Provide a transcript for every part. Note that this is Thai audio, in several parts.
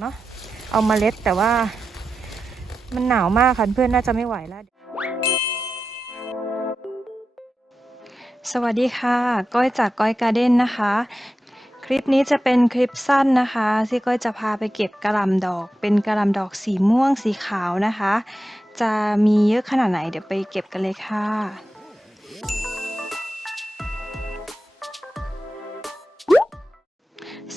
เนาะเอามาเล็ดแต่ว่ามันหนาวมากค่ะเพื่อนน่าจะไม่ไหวแล้ว สวัสดีค่ะ ก้อยจากก้อยการ์เด้นนะคะ คลิปนี้จะเป็นคลิปสั้นนะคะ ที่ก้อยจะพาไปเก็บกระลำดอก เป็นกระลำดอกสีม่วงสีขาวนะคะ จะมีเยอะขนาดไหนเดี๋ยวไปเก็บกันเลยค่ะ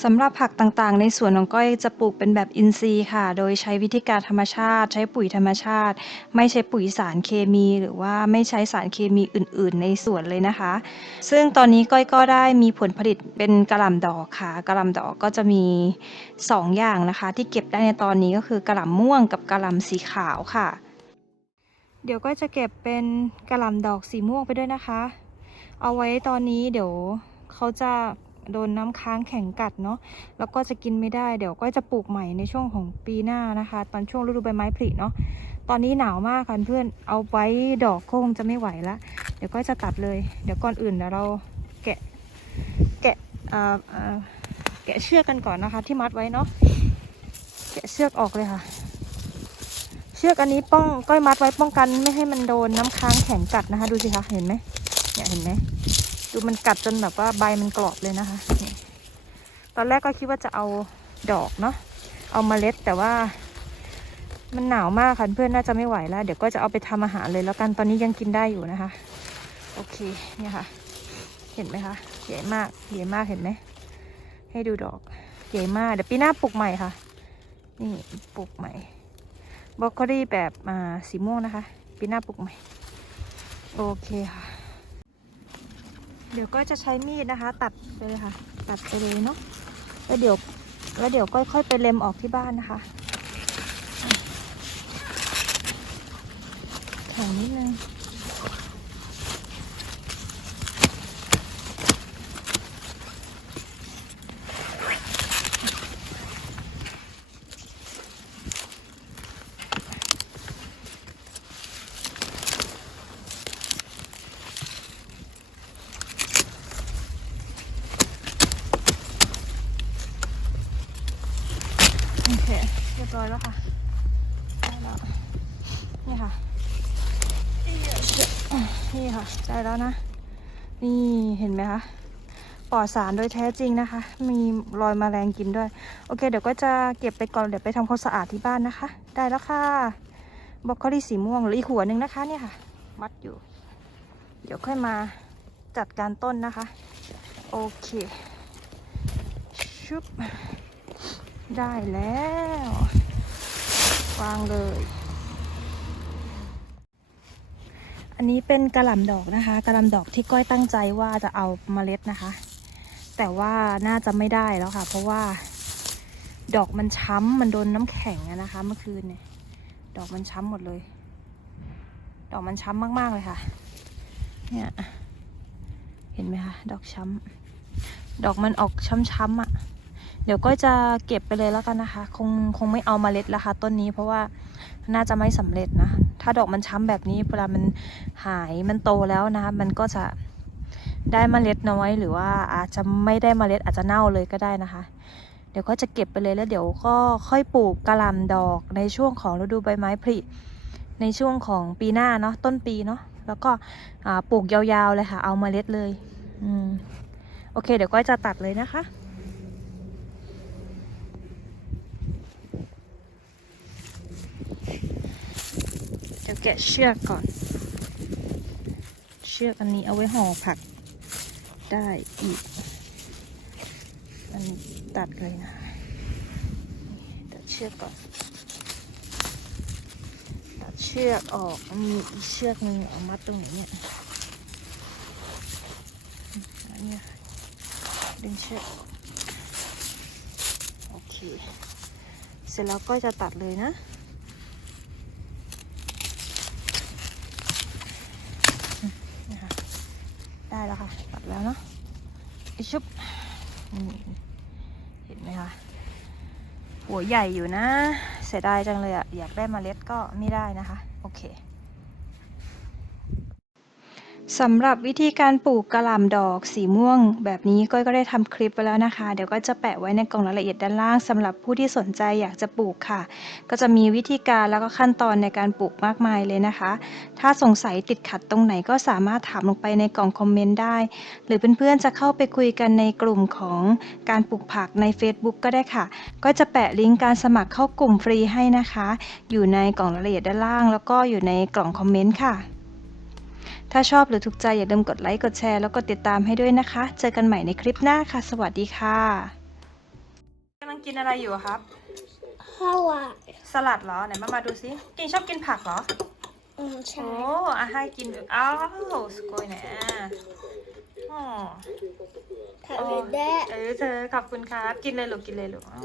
สำหรับผักต่างๆ ในสวนของก้อยจะปลูกเป็นแบบอินทรีย์ค่ะ โดยใช้วิธีการธรรมชาติ ใช้ปุ๋ยธรรมชาติ ไม่ใช้ปุ๋ยสารเคมี หรือว่าไม่ใช้สารเคมีอื่น ๆ ในสวนเลยนะคะ ซึ่งตอนนี้ก้อยก็ได้มีผลผลิตเป็นกระหล่ำดอกค่ะกระหล่ำดอกก็จะมี 2 อย่างนะคะ ที่เก็บได้ในตอนนี้ก็คือกระหล่ำม่วงกับกระหล่ำสีขาวค่ะ เดี๋ยวก็จะเก็บเป็นกระหล่ำดอกสีม่วงไปด้วยนะคะ เอาไว้ตอนนี้เดี๋ยวเขาจะ โดนน้ำค้างแข็งกัดเนาะแล้วก็จะกินไม่ได้เดี๋ยวก็จะปลูกใหม่ในช่วงของปีหน้านะคะ ตอนช่วงฤดูใบไม้ผลิเนาะตอนนี้หนาวมากค่ะเพื่อนเอาไว้ดอกคงจะไม่ไหวละเดี๋ยวก็จะตัดเลย เดี๋ยวก่อนอื่นเดี๋ยวเราแกะแกะอ่อแกะเชือกกันก่อนนะคะ ที่มัดไว้เนาะแกะเชือกออกเลยค่ะ เชือกอันนี้ป้องก้อยมัดไว้ป้องกันไม่ให้มันโดนน้ำค้างแข็งกัดนะคะ ดูสิคะเห็นไหมเนี่ยเห็นไหม ดูมันกัดจนแบบว่าใบมันกรอบเลยนะคะนี่ตอนแรกก็คิดว่าจะเอาดอกเนาะเอาเมล็ดแต่ว่ามันหนาวมากค่ะเพื่อนน่าจะไม่ไหวแล้ว เดี๋ยวก็จะเอาไปทำอาหารเลยแล้วกันตอนนี้ยังกินได้อยู่นะคะ โอเคเนี่ยค่ะ เห็นไหมคะใหญ่มากใหญ่มากเห็นไหมให้ดูดอกใหญ่มากเดี๋ยวปีหน้าปลูกใหม่ค่ะ นี่ปลูกใหม่บรอกโคลีแบบอ่าสีม่วงนะคะ ปีหน้าปลูกใหม่ โอเคค่ะ เดี๋ยวก็จะใช้มีดนะคะ ตัดไปเลยค่ะ ตัดไปเลยเนาะแล้วเดี๋ยวแล้วเดี๋ยวก็ค่อยไปเล็มออกที่บ้านนะคะแข็งนิดนึงโอเคเร้อยแล้วค่ะได้แล้วนี่ค่ะ นี่ค่ะได้แล้วนะ นี่เห็นไหมคะปลอดสารโดยแท้จริงนะคะ มีรอยแมลงกินด้วย โอเค เดี๋ยวก็จะเก็บไปก่อนเดี๋ยวไปทำความสะอาดที่บ้านนะคะ ได้แล้วค่ะบรอกโคลีสีม่วงหรืออีกหัวหนึ่งนะคะเนี่ยค่ะ มัดอยู่ เดี๋ยวค่อยมาจัดการต้นนะคะ โอเคชุบได้แล้ว วางเลย อันนี้เป็นกระหล่ำดอกนะคะกระหล่ำดอกที่ก้อยตั้งใจว่าจะเอาเมล็ดนะคะ แต่ว่าน่าจะไม่ได้แล้วค่ะ เพราะว่าดอกมันช้ำมันโดนน้ำแข็งนะคะ เมื่อคืนเนี่ย ดอกมันช้ำหมดเลย ดอกมันช้ำมากๆเลยค่ะ เนี่ยเห็นไหมคะดอกช้ำดอกมันออกช้ำๆอะ่ะ เดี๋ยวก็จะเก็บไปเลยแล้วกันนะคะ คงคงไม่เอามาเมล็ดล้วค่ะต้นนี้เพราะว่าน่าจะไม่สำเร็จนะ ถ้าดอกมันช้ำแบบนี้เวลามันหายมันโตแล้วนะคะมันก็จะได้มเมล็ดน้อยหรือว่าอาจจะไม่ได้มเมล็ดอาจจะเน่าเลยก็ได้นะคะ เดี๋ยวก็จะเก็บไปเลยแล้วเดี๋ยวก็ค่อยปลูกกระลำดอกในช่วงของฤดูใบไม้ผลิในช่วงของปีหน้าเนาะต้นปีเนาะแล้วก็ปลูกยาวๆเลยค่ะ เอาเมล็ดเลย อืมโอเค เดี๋ยวก็จะตัดเลยนะคะ เดี๋ยว แกะเชือกก่อน เชือกอันนี้เอาไว้ห่อผักได้อีก อันนี้ตัดเลยนะ ตัดเชือกก่อน ตัดเชือกออกมีอีกเชือกหนึ่งเอามัดตรงไหนเนี่ยอันเนี้ยดึงเชือกโอเค เสร็จแล้วก็จะตัดเลยนะได้ แล้วค่ะ ตัดแล้วเนาะชุบเห็นไหมคะ หัวใหญ่อยู่นะ เสียดายจังเลยอะอยากได้เมล็ดก็ไม่ได้นะคะ โอเค สำหรับวิธีการปลูกกระหล่ำดอกสีม่วง แบบนี้ก้อยก็ได้ทำคลิปไว้แล้วนะคะ เดี๋ยวก็จะแปะไว้ในกล่องรายละเอียดด้านล่างสำหรับผู้ที่สนใจอยากจะปลูกค่ะ ก็จะมีวิธีการแล้วก็ขั้นตอนในการปลูกมากมายเลยนะคะ ถ้าสงสัยติดขัดตรงไหนก็สามารถถามลงไปในกล่องคอมเมนต์ได้ หรือเพื่อนๆจะเข้าไปคุยกันในกลุ่มของการปลูกผักใน Facebook ก็ได้ค่ะ ก็จะแปะลิงก์การสมัครเข้ากลุ่มฟรีให้นะคะ อยู่ในกล่องรายละเอียดด้านล่าง แล้วก็อยู่ในกล่องคอมเมนต์ค่ะ ถ้าชอบหรือถูกใจอย่าลืมกดไลค์กดแชร์แล้วก็ติดตามให้ด้วยนะคะ เจอกันใหม่ในคลิปหน้าค่ะ สวัสดีค่ะกำลังกินอะไรอยู่ครับข้าวอะสลัดเหรอไหนมามาดูซิกินชอบกินผักเหรออืมโอ้ใช่อาให้กินดูอ้าวสกอยนะอ๋อทำเลยได้ เออเธอขอบคุณครับ กินเลยลูกกินเลยลูกอ้าว